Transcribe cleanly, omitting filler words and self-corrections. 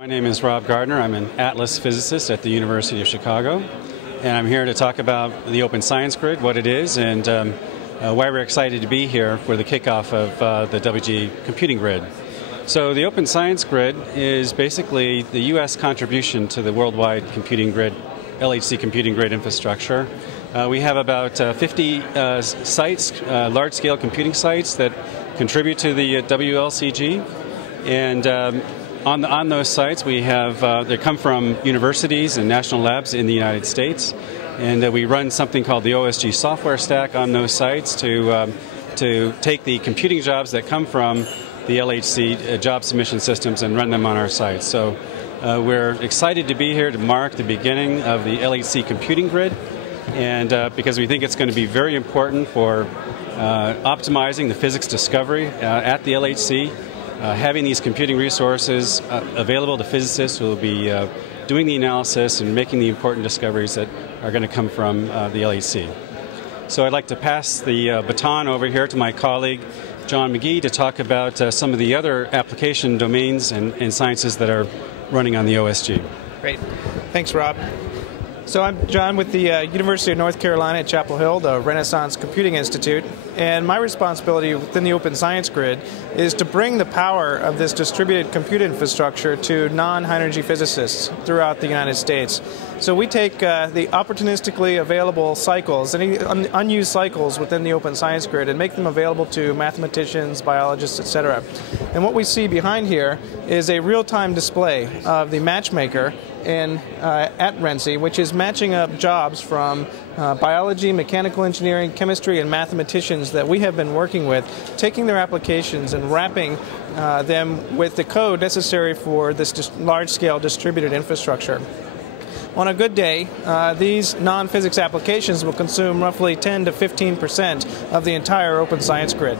My name is Rob Gardner. I'm an Atlas physicist at the University of Chicago, and I'm here to talk about the Open Science Grid, what it is, and why we're excited to be here for the kickoff of the WGE computing grid. So the Open Science Grid is basically the U.S. contribution to the worldwide computing grid, LHC computing grid infrastructure. We have about 50 sites, large-scale computing sites that contribute to the WLCG, and on those sites, we have they come from universities and national labs in the United States, and we run something called the OSG software stack on those sites to take the computing jobs that come from the LHC job submission systems and run them on our sites. So we're excited to be here to mark the beginning of the LHC computing grid, and because we think it's going to be very important for optimizing the physics discovery at the LHC. Having these computing resources available to physicists who will be doing the analysis and making the important discoveries that are going to come from the LHC. So I'd like to pass the baton over here to my colleague John McGee to talk about some of the other application domains and sciences that are running on the OSG. Great. Thanks, Rob. So I'm John with the University of North Carolina at Chapel Hill, the Renaissance Computing Institute, and my responsibility within the Open Science Grid is to bring the power of this distributed compute infrastructure to non-high-energy physicists throughout the United States. So we take the opportunistically available cycles, any unused cycles within the Open Science Grid, and make them available to mathematicians, biologists, etc. And what we see behind here is a real-time display of the matchmaker at RENC, which is matching up jobs from biology, mechanical engineering, chemistry, and mathematicians that we have been working with, taking their applications and wrapping them with the code necessary for this large-scale distributed infrastructure. On a good day, these non-physics applications will consume roughly 10 to 15% of the entire Open Science Grid.